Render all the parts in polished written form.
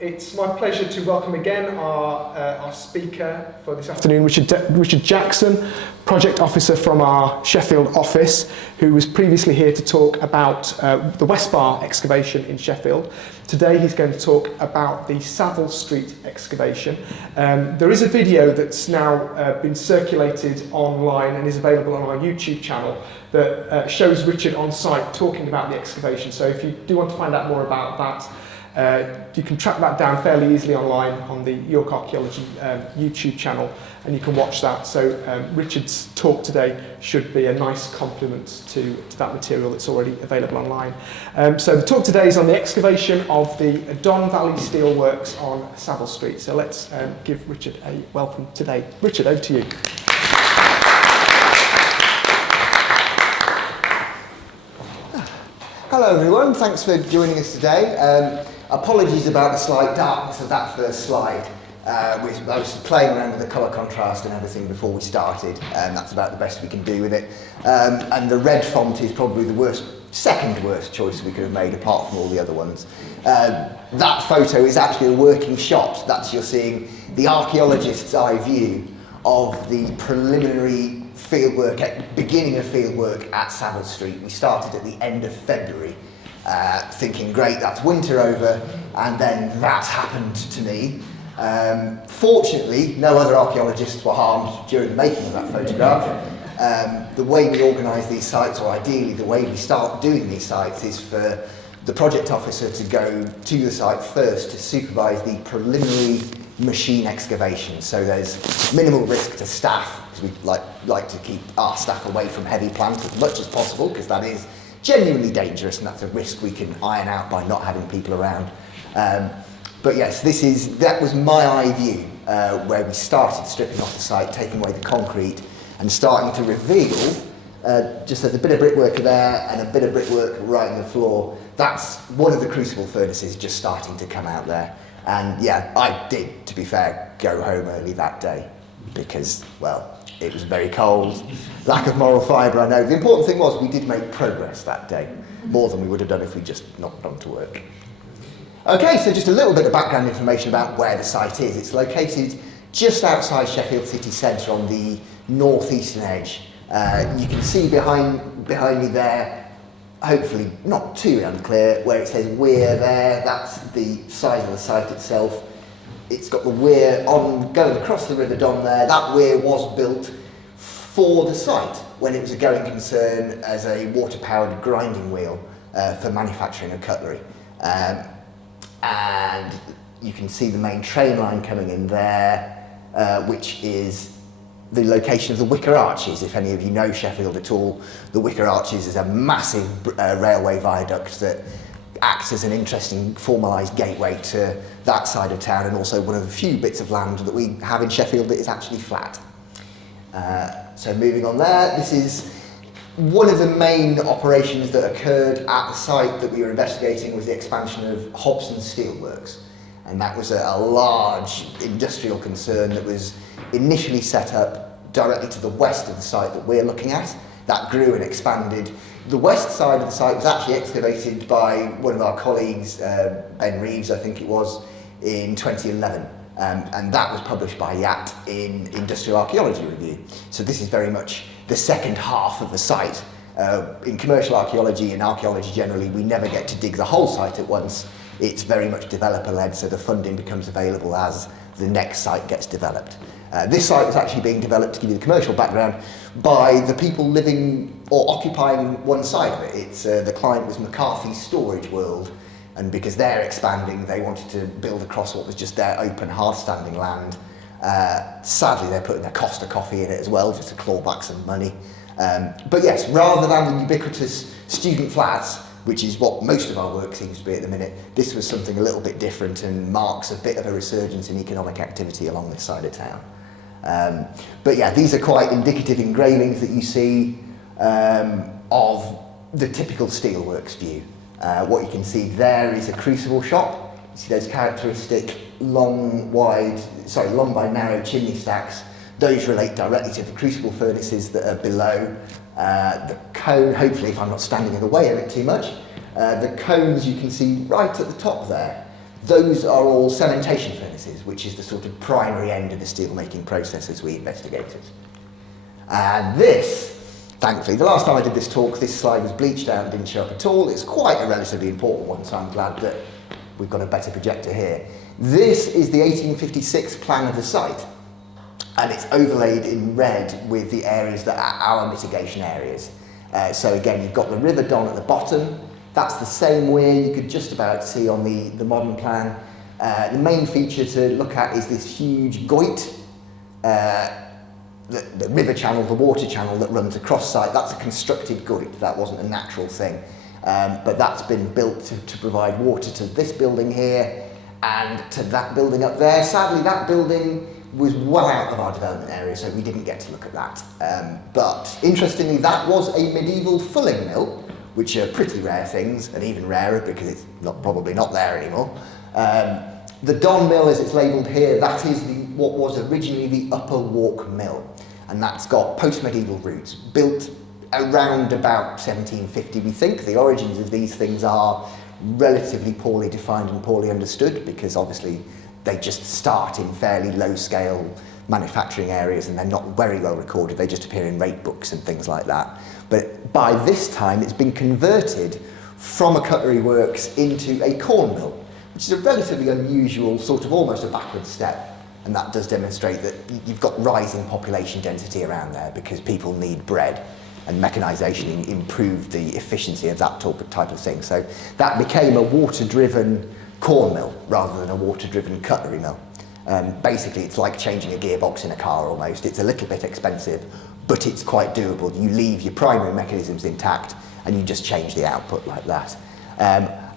It's my pleasure to welcome again our speaker for this afternoon, Richard Jackson, Project Officer from our Sheffield office, who was previously here to talk about the West Bar excavation in Sheffield. Today he's going to talk about the Saville Street excavation. There is a video that's now been circulated online and is available on our YouTube channel that shows Richard on site talking about the excavation. So if you do want to find out more about that, you can track that down fairly easily online on the York Archaeology YouTube channel, and you can watch that. So Richard's talk today should be a nice complement to that material that's already available online. So the talk today is on the excavation of the Don Valley Steelworks on Saville Street. So let's give Richard a welcome today. Richard, over to you. Hello everyone, thanks for joining us today. Apologies about the slight darkness of that first slide. I was playing around with the colour contrast and everything before we started, and that's about the best we can do with it. And the red font is probably the second worst choice we could have made apart from all the other ones. That photo is actually a working shot. You're seeing the archaeologist's eye view of the preliminary fieldwork, beginning of fieldwork at Saville Street. We started at the end of February. Thinking, great, that's winter over, and then that happened to me. Fortunately, no other archaeologists were harmed during the making of that photograph. The way we organise these sites, or ideally the way we start doing these sites, is for the project officer to go to the site first to supervise the preliminary machine excavation. So there's minimal risk to staff, because we like to keep our staff away from heavy plant as much as possible, because that is genuinely dangerous, and that's a risk we can iron out by not having people around. But yes, that was my eye view, where we started stripping off the site, taking away the concrete, and starting to reveal, just there's a bit of brickwork there and a bit of brickwork right in the floor. That's one of the crucible furnaces just starting to come out there. And yeah, I did, to be fair, go home early that day because, well, it was very cold, lack of moral fibre, I know. The important thing was we did make progress that day, more than we would have done if we just not gone to work. Okay, so just a little bit of background information about where the site is. It's located just outside Sheffield city centre on the northeastern edge. You can see behind me there, hopefully not too unclear, where it says weir there. That's the size of the site itself. It's got the weir going across the River Don there. That weir was built for the site when it was a going concern as a water-powered grinding wheel for manufacturing of cutlery. And you can see the main train line coming in there, which is the location of the Wicker Arches. If any of you know Sheffield at all, the Wicker Arches is a massive railway viaduct that acts as an interesting formalised gateway to that side of town, and also one of the few bits of land that we have in Sheffield that is actually flat. So moving on there, this is one of the main operations that occurred at the site that we were investigating was the expansion of Hobson Steelworks, and that was a large industrial concern that was initially set up directly to the west of the site that we're looking at. That grew and expanded. The west side of the site was actually excavated by one of our colleagues, Ben Reeves, I think it was, in 2011. And that was published by YAT in Industrial Archaeology Review. So this is very much the second half of the site. In commercial archaeology and archaeology generally, we never get to dig the whole site at once. It's very much developer-led, so the funding becomes available as the next site gets developed. This site was actually being developed, to give you the commercial background, by the people living or occupying one side of it. The client was McCarthy's Storage World, and because they're expanding, they wanted to build across what was just their open, hard-standing land. Sadly, they're putting their Costa coffee in it as well, just to claw back some money. But yes, rather than the ubiquitous student flats, which is what most of our work seems to be at the minute, this was something a little bit different and marks a bit of a resurgence in economic activity along this side of town. But yeah, these are quite indicative engravings that you see of the typical steelworks view. What you can see there is a crucible shop. You see those characteristic long by narrow chimney stacks. Those relate directly to the crucible furnaces that are below. The cone, hopefully if I'm not standing in the way of it too much, the cones you can see right at the top there. Those are all cementation furnaces, which is the sort of primary end of the steelmaking process as we investigated. And this, thankfully, the last time I did this talk, this slide was bleached out and didn't show up at all. It's quite a relatively important one, so I'm glad that we've got a better projector here. This is the 1856 plan of the site, and it's overlaid in red with the areas that are our mitigation areas. So again, you've got the River Don at the bottom. That's the same weir you could just about see on the modern plan. The main feature to look at is this huge goit, the river channel, the water channel that runs across site. That's a constructed goit, that wasn't a natural thing. But that's been built to provide water to this building here and to that building up there. Sadly, that building was well out of our development area, so we didn't get to look at that. But interestingly, that was a medieval fulling mill, which are pretty rare things, and even rarer because it's probably not there anymore. The Don Mill, as it's labelled here, that is what was originally the Upper Walk Mill, and that's got post-medieval roots, built around about 1750, we think. The origins of these things are relatively poorly defined and poorly understood, because obviously they just start in fairly low-scale manufacturing areas and they're not very well recorded. They just appear in rate books and things like that. But by this time, it's been converted from a cutlery works into a corn mill, which is a relatively unusual, sort of almost a backward step. And that does demonstrate that you've got rising population density around there because people need bread, and mechanisation improved the efficiency of that type of thing. So that became a water-driven corn mill rather than a water-driven cutlery mill. Basically, it's like changing a gearbox in a car almost. It's a little bit expensive, but it's quite doable. You leave your primary mechanisms intact and you just change the output like that.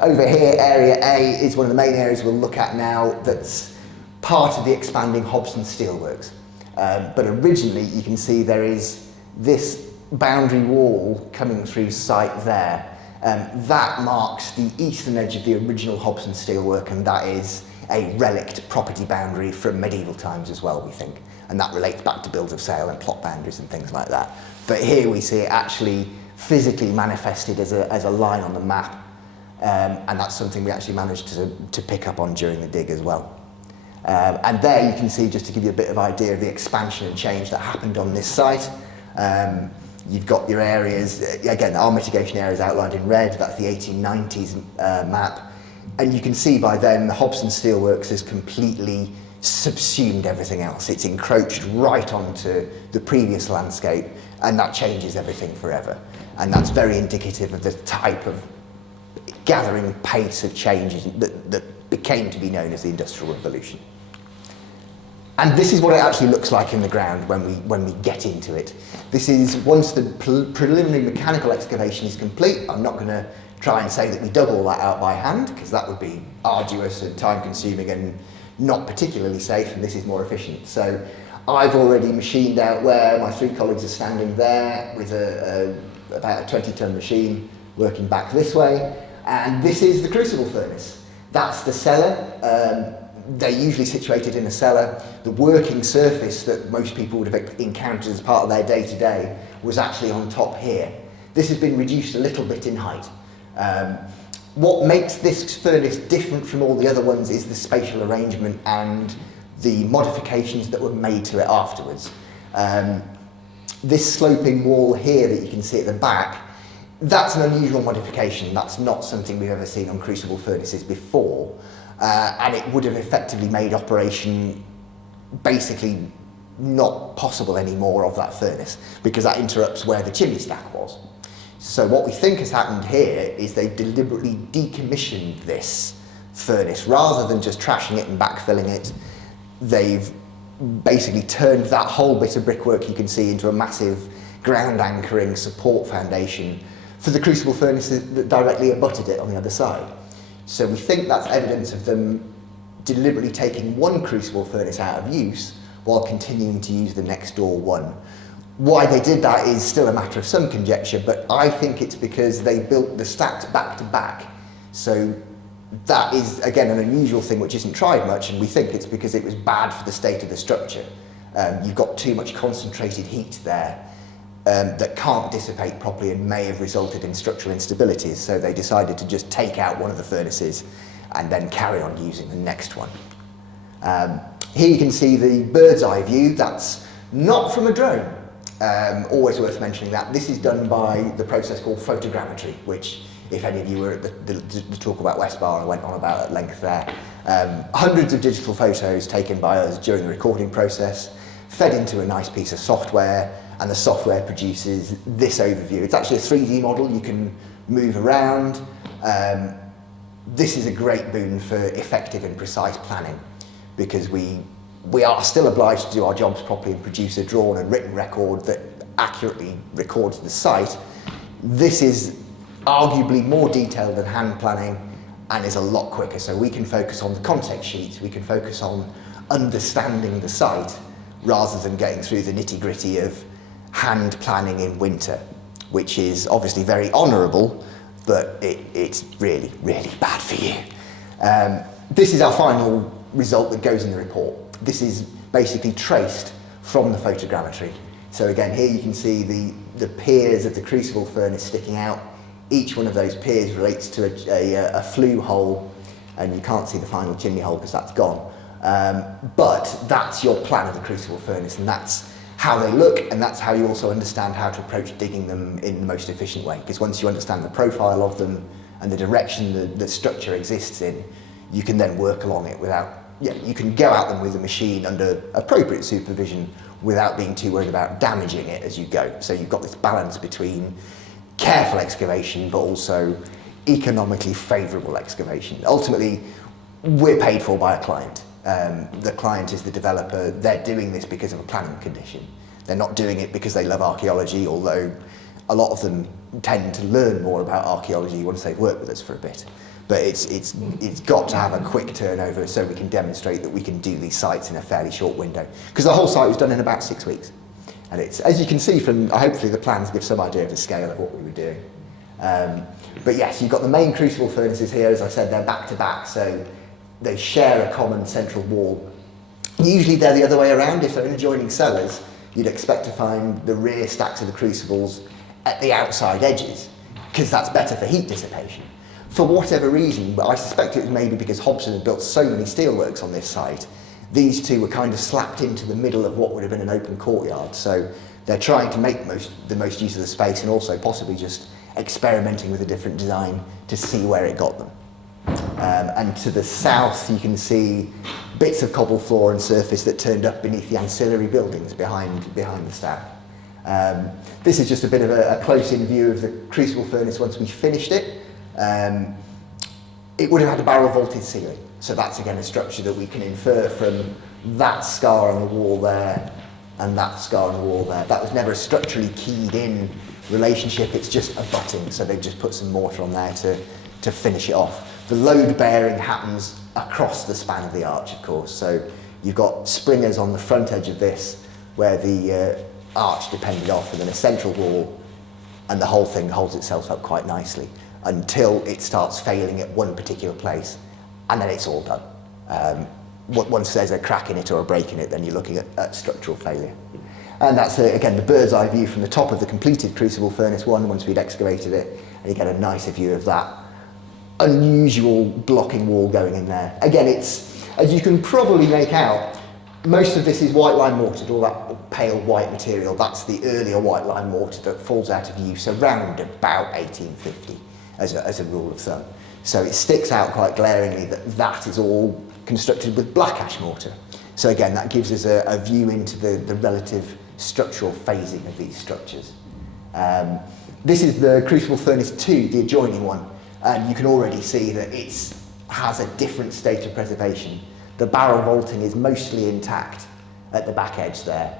Over here, Area A is one of the main areas we'll look at now that's part of the expanding Hobson Steelworks. But originally, you can see there is this boundary wall coming through site there. That marks the eastern edge of the original Hobson Steelwork, and that is a relict property boundary from medieval times as well, we think. And that relates back to bills of sale and plot boundaries and things like that. But here we see it actually physically manifested as a line on the map. And that's something we actually managed to pick up on during the dig as well. And there you can see, just to give you a bit of idea of the expansion and change that happened on this site. You've got your areas, again, our mitigation areas outlined in red, that's the 1890s map. And you can see by then the Hobson Steelworks has completely subsumed everything else. It's encroached right onto the previous landscape, and that changes everything forever. And that's very indicative of the type of gathering pace of changes that became to be known as the Industrial Revolution. And this is what it actually looks like in the ground when we get into it. This is, once the preliminary mechanical excavation is complete, I'm not going to try and say that we dug all that out by hand, because that would be arduous and time-consuming and not particularly safe, and this is more efficient. So I've already machined out where my three colleagues are standing there with about a 20-ton machine working back this way, and this is the crucible furnace. That's the cellar. They're usually situated in a cellar. The working surface that most people would have encountered as part of their day-to-day was actually on top here. This has been reduced a little bit in height. What makes this furnace different from all the other ones is the spatial arrangement and the modifications that were made to it afterwards. This sloping wall here that you can see at the back, that's an unusual modification. That's not something we've ever seen on crucible furnaces before. And it would have effectively made operation basically not possible anymore of that furnace, because that interrupts where the chimney stack was. So what we think has happened here is they've deliberately decommissioned this furnace. Rather than just trashing it and backfilling it, they've basically turned that whole bit of brickwork you can see into a massive ground anchoring support foundation for the crucible furnaces that directly abutted it on the other side. So we think that's evidence of them deliberately taking one crucible furnace out of use while continuing to use the next door one. Why they did that is still a matter of some conjecture, but I think it's because they built the stacks back to back. So that is, again, an unusual thing which isn't tried much, and we think it's because it was bad for the state of the structure. You've got too much concentrated heat there that can't dissipate properly and may have resulted in structural instabilities. So they decided to just take out one of the furnaces and then carry on using the next one. Here you can see the bird's eye view. That's not from a drone. Always worth mentioning that. This is done by the process called photogrammetry, which, if any of you were at the talk about Westbar, I went on about at length there. Hundreds of digital photos taken by us during the recording process, fed into a nice piece of software, and the software produces this overview. It's actually a 3D model you can move around. This is a great boon for effective and precise planning, because we are still obliged to do our jobs properly and produce a drawn and written record that accurately records the site. This is arguably more detailed than hand planning and is a lot quicker, so we can focus on the context sheet, we can focus on understanding the site rather than getting through the nitty-gritty of hand planning in winter, which is obviously very honourable, but it's really, really bad for you. This is our final result that goes in the report. This is basically traced from the photogrammetry. So again, here you can see the piers of the crucible furnace sticking out. Each one of those piers relates to a flue hole, and you can't see the final chimney hole because that's gone. But that's your plan of the crucible furnace, and that's how they look, and that's how you also understand how to approach digging them in the most efficient way. Because once you understand the profile of them and the direction the structure exists in, you can then work along it without, you can go at them with a machine under appropriate supervision without being too worried about damaging it as you go. So you've got this balance between careful excavation but also economically favourable excavation. Ultimately, we're paid for by a client. The client is the developer. They're doing this because of a planning condition. They're not doing it because they love archaeology, although a lot of them tend to learn more about archaeology once they've worked with us for a bit. But it's got to have a quick turnover so we can demonstrate that we can do these sites in a fairly short window. Because the whole site was done in about 6 weeks. And it's, as you can see from, hopefully the plans give some idea of the scale of what we were doing. But yes, you've got the main crucible furnaces here. As I said, they're back to back, so they share a common central wall. Usually they're the other way around. If they're in adjoining cellars, you'd expect to find the rear stacks of the crucibles at the outside edges, because that's better for heat dissipation. For whatever reason, but I suspect it was maybe because Hobson had built so many steelworks on this site, these two were kind of slapped into the middle of what would have been an open courtyard. So they're trying to make the most use of the space, and also possibly just experimenting with a different design to see where it got them. And to the south, you can see bits of cobble floor and surface that turned up beneath the ancillary buildings behind the stack. This is just a bit of a close-in view of the crucible furnace once we finished it. It would have had a barrel vaulted ceiling, so that's again a structure that we can infer from that scar on the wall there and that scar on the wall there. That was never a structurally keyed in relationship, it's just a butting, so they've just put some mortar on there to finish it off. The load bearing happens across the span of the arch, of course, so you've got springers on the front edge of this where the arch depended off, and then a central wall, and the whole thing holds itself up quite nicely until it starts failing at one particular place, and then it's all done. Once there's a crack in it or a break in it, then you're looking at structural failure. And that's, again, the bird's eye view from the top of the completed crucible furnace one once we'd excavated it, and you get a nicer view of that unusual blocking wall going in there. Again, it's, as you can probably make out, most of this is white lime mortared, all that pale white material. That's the earlier white lime mortar that falls out of use around about 1850 as a rule of thumb. So it sticks out quite glaringly that is all constructed with black ash mortar. So again, that gives us a view into the relative structural phasing of these structures. This is the crucible furnace 2, the adjoining one, and you can already see that it has a different state of preservation. The barrel vaulting is mostly intact at the back edge there,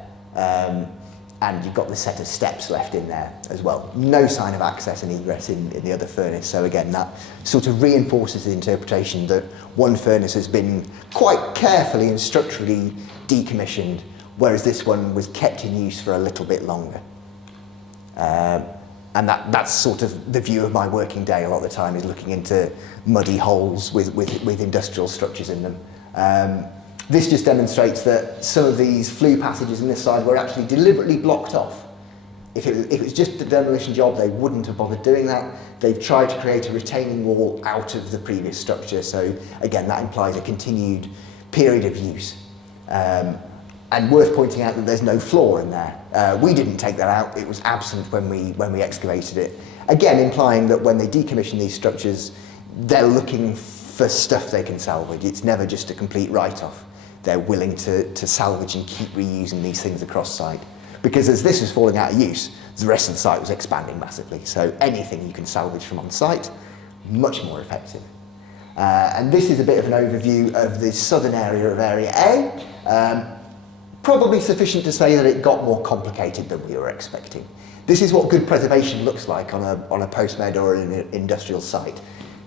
and you've got the set of steps left in there as well. No sign of access and egress in the other furnace, so again that sort of reinforces the interpretation that one furnace has been quite carefully and structurally decommissioned, whereas this one was kept in use for a little bit longer. And that's sort of the view of my working day a lot of the time, is looking into muddy holes with industrial structures in them. This just demonstrates that some of these flue passages in this side were actually deliberately blocked off If it was just a demolition job, they wouldn't have bothered doing that. They've tried to create a retaining wall out of the previous structure, so again, that implies a continued period of use. And worth pointing out that there's no floor in there. We didn't take that out, it was absent when we excavated it. Again, implying that when they decommission these structures, they're looking for stuff they can salvage. It's never just a complete write-off. They're willing to salvage and keep reusing these things across site. Because as this was falling out of use, the rest of the site was expanding massively. So anything you can salvage from on site, much more effective. And this is a bit of an overview of the southern area of Area A. Probably sufficient to say that it got more complicated than we were expecting. This is what good preservation looks like on a post-med or an industrial site.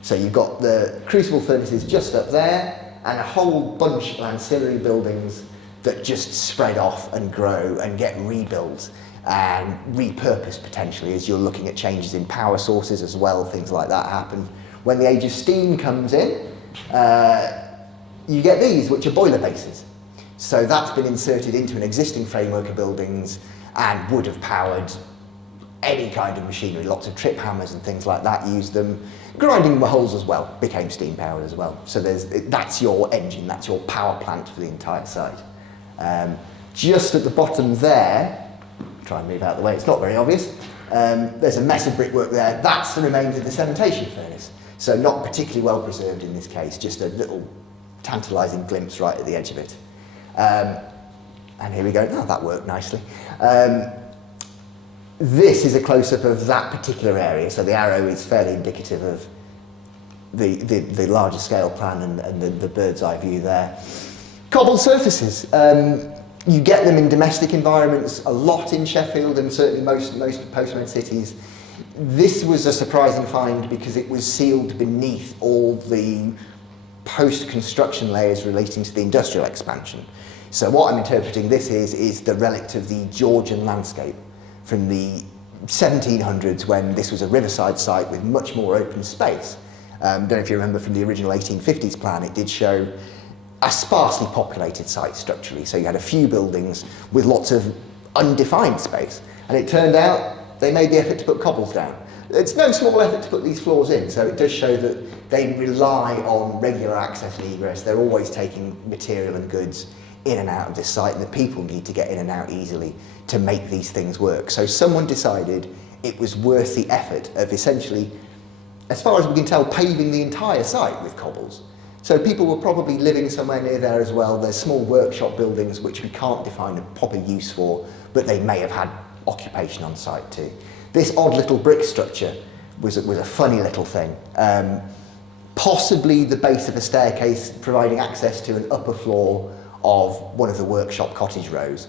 So you've got the crucible furnaces just up there, and a whole bunch of ancillary buildings that just spread off and grow and get rebuilt and repurposed potentially as you're looking at changes in power sources as well, things like that happen. When the age of steam comes in, you get these, which are boiler bases. So that's been inserted into an existing framework of buildings and would have powered any kind of machinery. Lots of trip hammers and things like that use them. Grinding holes as well became steam powered as well. So that's your engine, that's your power plant for the entire site. Just at the bottom there, try and move out of the way, it's not very obvious, there's a mess of brickwork there. That's the remains of the cementation furnace. So not particularly well preserved in this case, just a little tantalising glimpse right at the edge of it. And here we go, oh, that worked nicely. This is a close-up of that particular area, so the arrow is fairly indicative of the larger scale plan and the bird's eye view there. Cobbled surfaces. You get them in domestic environments a lot in Sheffield and certainly most post-med cities. This was a surprising find because it was sealed beneath all the post-construction layers relating to the industrial expansion. So what I'm interpreting this is the relic of the Georgian landscape from the 1700s when this was a riverside site with much more open space. Don't know if you remember from the original 1850s plan, it did show a sparsely populated site structurally. So you had a few buildings with lots of undefined space. And it turned out they made the effort to put cobbles down. It's no small effort to put these floors in, so it does show that they rely on regular access and egress. They're always taking material and goods in and out of this site, and the people need to get in and out easily to make these things work. So someone decided it was worth the effort of essentially, as far as we can tell, paving the entire site with cobbles. So people were probably living somewhere near there as well. There's small workshop buildings which we can't define a proper use for, but they may have had occupation on site too. This odd little brick structure was a funny little thing. Possibly the base of a staircase providing access to an upper floor of one of the workshop cottage rows.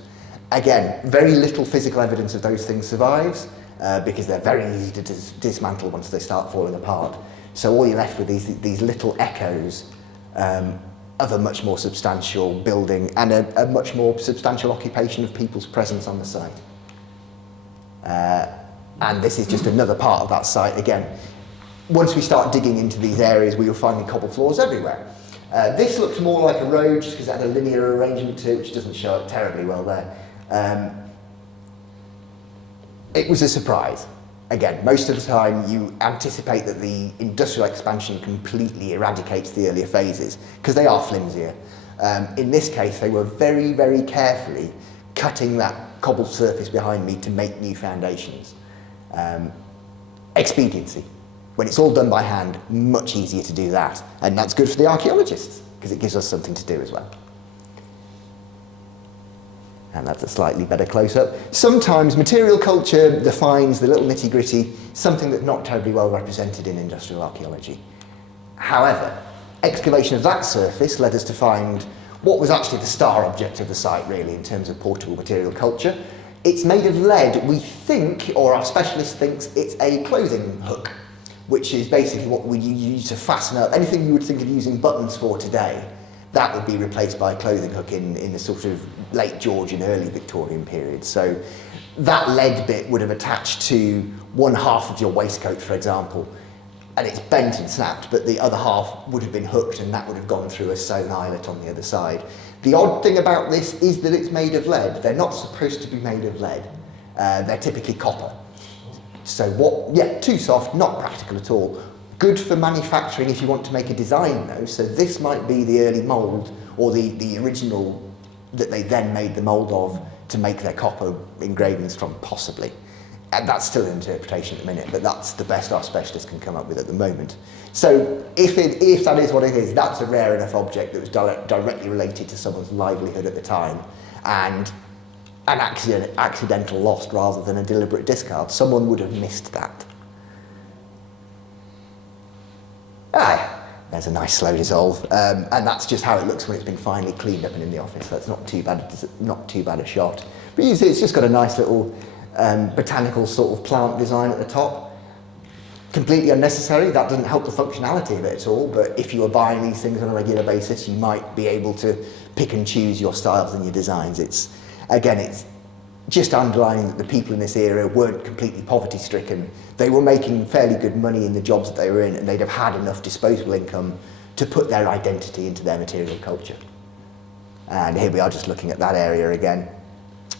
Again, very little physical evidence of those things survives because they're very easy to dismantle once they start falling apart. So all you're left with these little echoes of a much more substantial building and a much more substantial occupation of people's presence on the site. And this is just another part of that site. Again, once we start digging into these areas, we will find cobble floors everywhere. This looks more like a road just because it had a linear arrangement to it, which doesn't show up terribly well there. It was a surprise. Again, most of the time you anticipate that the industrial expansion completely eradicates the earlier phases because they are flimsier. In this case, they were very, very carefully cutting that cobbled surface behind me to make new foundations. Expediency. When it's all done by hand, much easier to do that. And that's good for the archaeologists because it gives us something to do as well. And that's a slightly better close-up. Sometimes material culture defines the little nitty-gritty, something that's not terribly well represented in industrial archaeology. However, excavation of that surface led us to find what was actually the star object of the site, really, in terms of portable material culture. It's made of lead. We think, or our specialist thinks, it's a clothing hook, which is basically what we use to fasten up anything you would think of using buttons for today. That would be replaced by a clothing hook in the sort of late Georgian, early Victorian period. So that lead bit would have attached to one half of your waistcoat, for example, and it's bent and snapped, but the other half would have been hooked and that would have gone through a sewn eyelet on the other side. The odd thing about this is that it's made of lead. They're not supposed to be made of lead. They're typically copper. So too soft, not practical at all. Good for manufacturing if you want to make a design though. So this might be the early mould, or the original that they then made the mould of to make their copper engravings from, possibly. And that's still an interpretation at the minute, but that's the best our specialists can come up with at the moment. So if that is what it is, that's a rare enough object that was directly related to someone's livelihood at the time, and an accidental loss rather than a deliberate discard. Someone would have missed that. There's a nice slow dissolve, and that's just how it looks when it's been finally cleaned up and in the office. So it's not too bad a shot. But you see, it's just got a nice little botanical sort of plant design at the top. Completely unnecessary. That doesn't help the functionality of it at all. But if you were buying these things on a regular basis, you might be able to pick and choose your styles and your designs. It's just underlining that the people in this era weren't completely poverty-stricken. They were making fairly good money in the jobs that they were in, and they'd have had enough disposable income to put their identity into their material culture. And here we are just looking at that area again.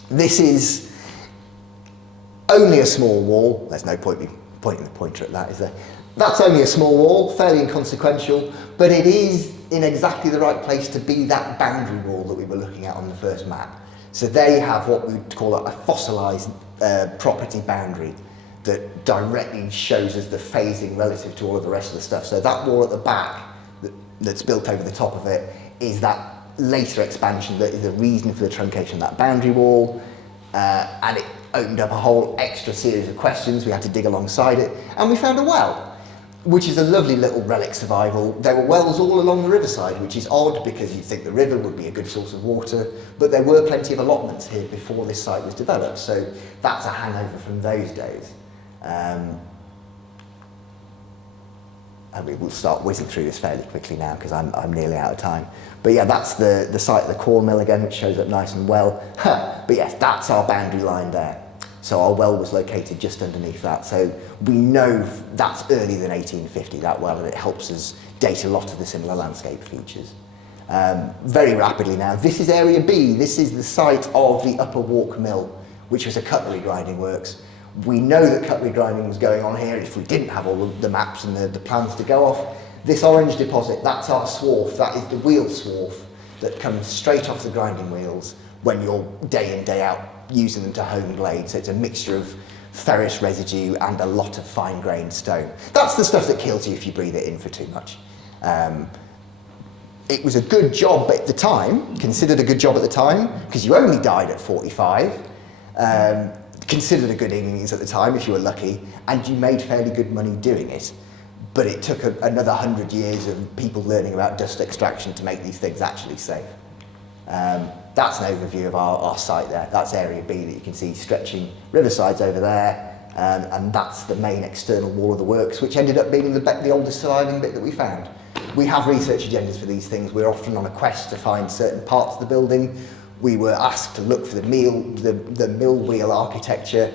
This is only a small wall. There's no point me pointing the pointer at that, is there? That's only a small wall, fairly inconsequential, but it is in exactly the right place to be that boundary wall that we were looking at on the first map. So they have what we'd call a fossilised property boundary that directly shows us the phasing relative to all of the rest of the stuff. So that wall at the back that's built over the top of it is that later expansion that is the reason for the truncation of that boundary wall, and it opened up a whole extra series of questions. We had to dig alongside it, and we found a well, which is a lovely little relic survival. There were wells all along the riverside, which is odd because you'd think the river would be a good source of water, but there were plenty of allotments here before this site was developed, so that's a hangover from those days. And we will start whizzing through this fairly quickly now because I'm nearly out of time. But yeah, that's the site of the corn mill again, which shows up nice and well. But yes, that's our boundary line there. So our well was located just underneath that. So we know that's earlier than 1850, that well, and it helps us date a lot of the similar landscape features. Very rapidly now, this is Area B. This is the site of the Upper Walk Mill, which was a cutlery grinding works. We know that cutlery grinding was going on here if we didn't have all of the maps and the plans to go off. This orange deposit, that's our swarf. That is the wheel swarf that comes straight off the grinding wheels when you're day in, day out using them to hone blades. So it's a mixture of ferrous residue and a lot of fine-grained stone. That's the stuff that kills you if you breathe it in for too much. It was a good job at the time, considered a good job at the time, because you only died at 45. Considered a good innings at the time if you were lucky, and you made fairly good money doing it. But it took another 100 years of people learning about dust extraction to make these things actually safe. That's an overview of our site there. That's Area B that you can see stretching riversides over there, and that's the main external wall of the works, which ended up being the oldest surviving bit that we found. We have research agendas for these things. We're often on a quest to find certain parts of the building. We were asked to look for the mill wheel architecture.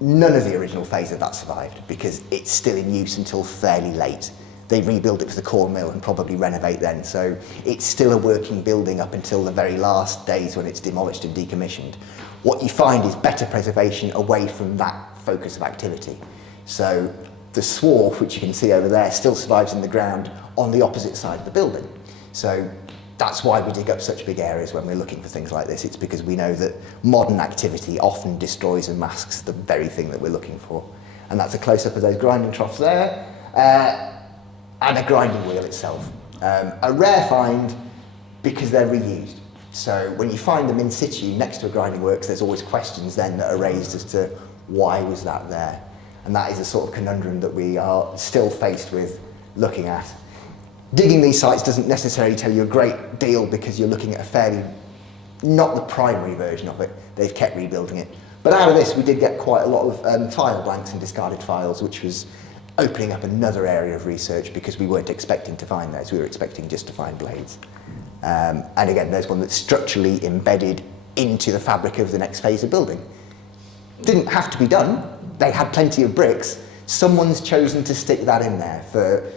None of the original phase of that survived because it's still in use until fairly late. They rebuild it for the corn mill and probably renovate then, so it's still a working building up until the very last days when it's demolished and decommissioned. What you find is better preservation away from that focus of activity. So the swarf, which you can see over there, still survives in the ground on the opposite side of the building. So that's why we dig up such big areas when we're looking for things like this. It's because we know that modern activity often destroys and masks the very thing that we're looking for. And that's a close-up of those grinding troughs there, and a grinding wheel itself. A rare find because they're reused. So when you find them in situ next to a grinding works, there's always questions then that are raised as to why was that there? And that is a sort of conundrum that we are still faced with looking at. Digging these sites doesn't necessarily tell you a great deal because you're looking at a fairly, not the primary version of it, they've kept rebuilding it. But out of this we did get quite a lot of file blanks and discarded files, which was opening up another area of research because we weren't expecting to find those, we were expecting just to find blades. And again, there's one that's structurally embedded into the fabric of the next phase of building. Didn't have to be done, they had plenty of bricks, someone's chosen to stick that in there for,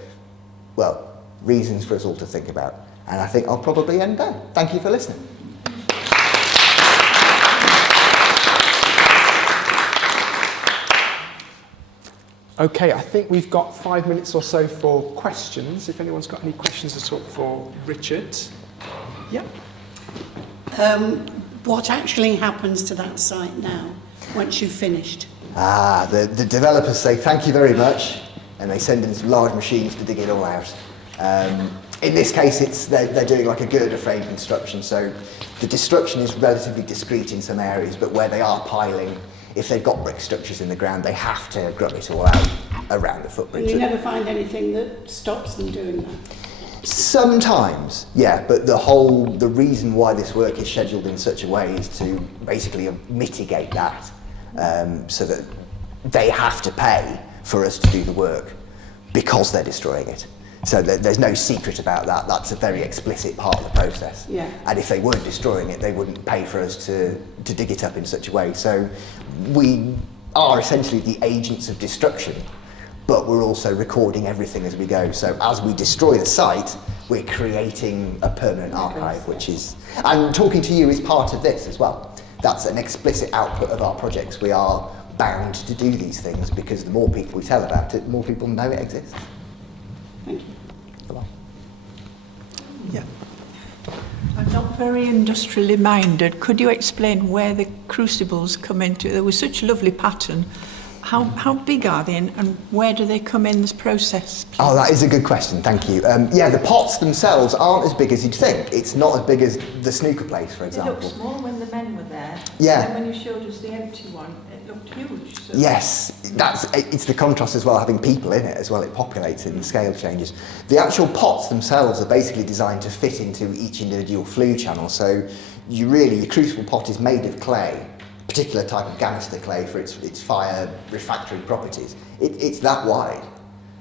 well, reasons for us all to think about. And I think I'll probably end there. Thank you for listening. Okay, I think we've got 5 minutes or so for questions. If anyone's got any questions at all for Richard. Yeah. What actually happens to that site now, once you've finished? The developers say thank you very much, and they send in some large machines to dig it all out. In this case, they're doing like a girder frame construction, so the destruction is relatively discreet in some areas, but where they are piling, if they've got brick structures in the ground, they have to grub it all out around the footbridge. And you never find anything that stops them doing that? Sometimes, yeah, but the reason why this work is scheduled in such a way is to basically mitigate that, so that they have to pay for us to do the work because they're destroying it. So there's no secret about that. That's a very explicit part of the process. Yeah. And if they weren't destroying it, they wouldn't pay for us to dig it up in such a way. So we are essentially the agents of destruction, but we're also recording everything as we go. So as we destroy the site, we're creating a permanent archive, which is, and talking to you is part of this as well. That's an explicit output of our projects. We are bound to do these things because the more people we tell about it, the more people know it exists. Thank you. Yeah. I'm not very industrially minded. Could you explain where the crucibles come into? There was such a lovely pattern. How big are they and where do they come in this process, please? Oh, that is a good question, thank you. Yeah, the pots themselves aren't as big as you'd think. It's not as big as the snooker place, for It example. looked small when the men were there. Yeah. And then when you showed us the empty one, it looked huge. So. Yes, it's the contrast as well, having people in it as well, it populates it and the scale changes. The actual pots themselves are basically designed to fit into each individual flue channel, so your crucible pot is made of clay, particular type of ganister clay for its fire refractory properties. It's that wide,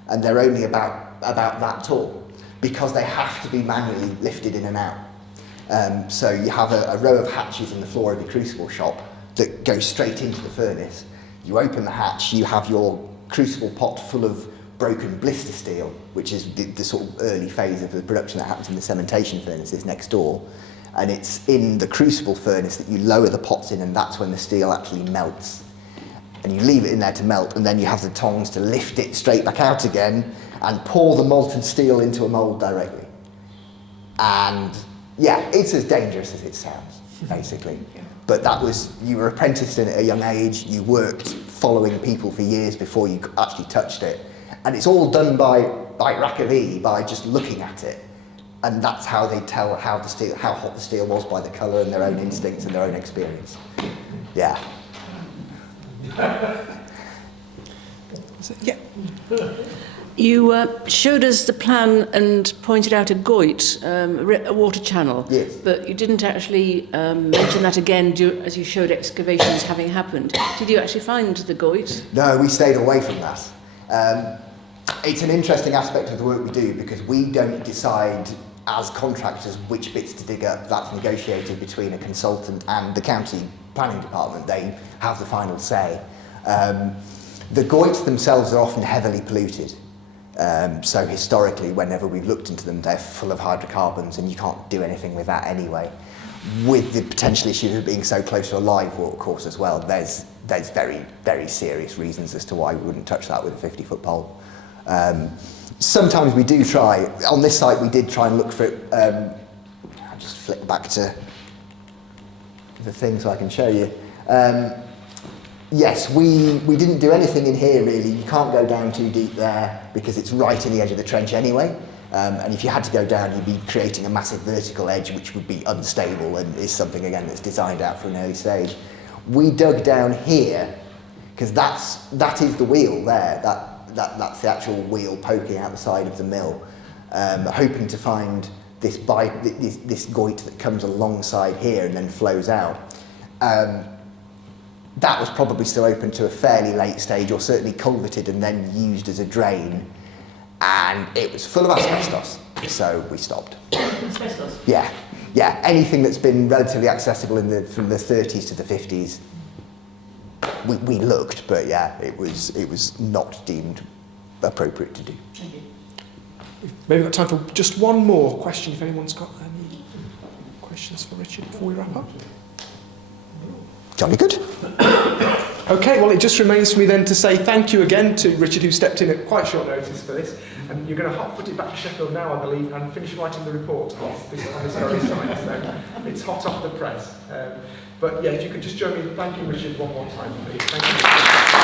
and they're only about that tall, because they have to be manually lifted in and out. So you have a row of hatches in the floor of your crucible shop that go straight into the furnace. You open the hatch, you have your crucible pot full of broken blister steel, which is the sort of early phase of the production that happens in the cementation furnaces next door. And it's in the crucible furnace that you lower the pots in, and that's when the steel actually melts. And you leave it in there to melt, and then you have the tongs to lift it straight back out again and pour the molten steel into a mould directly. And yeah, it's as dangerous as it sounds, basically. But you were apprenticed in it at a young age, you worked following people for years before you actually touched it. And it's all done by Archaeology, by just looking at it. And that's how they tell how hot the steel was, by the colour and their own instincts and their own experience. Yeah. Yeah. You showed us the plan and pointed out a goit, a water channel. Yes. But you didn't actually mention that again as you showed excavations having happened. Did you actually find the goit? No, we stayed away from that. It's an interesting aspect of the work we do because we don't decide as contractors which bits to dig up. That's negotiated between a consultant and the county planning department. They have the final say. The goits themselves are often heavily polluted. So historically, whenever we've looked into them, they're full of hydrocarbons and you can't do anything with that anyway. With the potential issue of being so close to a live watercourse as well, there's very, very serious reasons as to why we wouldn't touch that with a 50-foot pole. Sometimes we do try. On this site, we did try and look for it. I'll just flick back to the thing so I can show you. Yes, we didn't do anything in here really. You can't go down too deep there because it's right in the edge of the trench anyway. And if you had to go down, you'd be creating a massive vertical edge, which would be unstable and is something, again, that's designed out for an early stage. We dug down here because that is the wheel there. That's the actual wheel poking out the side of the mill, hoping to find this goit that comes alongside here and then flows out. That was probably still open to a fairly late stage, or certainly culverted and then used as a drain, and it was full of asbestos, so we stopped. Asbestos? Yeah. Anything that's been relatively accessible from the 30s to the 50s, we looked, but yeah, it was not deemed appropriate to do. Thank you. We've maybe got time for just one more question, if anyone's got any questions for Richard before we wrap up. Jolly good. Okay, well, it just remains for me then to say thank you again to Richard, who stepped in at quite short notice for this. And you're going to hot foot it back to Sheffield now, I believe, and finish writing the report on this very site. So it's hot off the press. But yeah, if you could just join me in thanking Richard one more time, please. Thank you.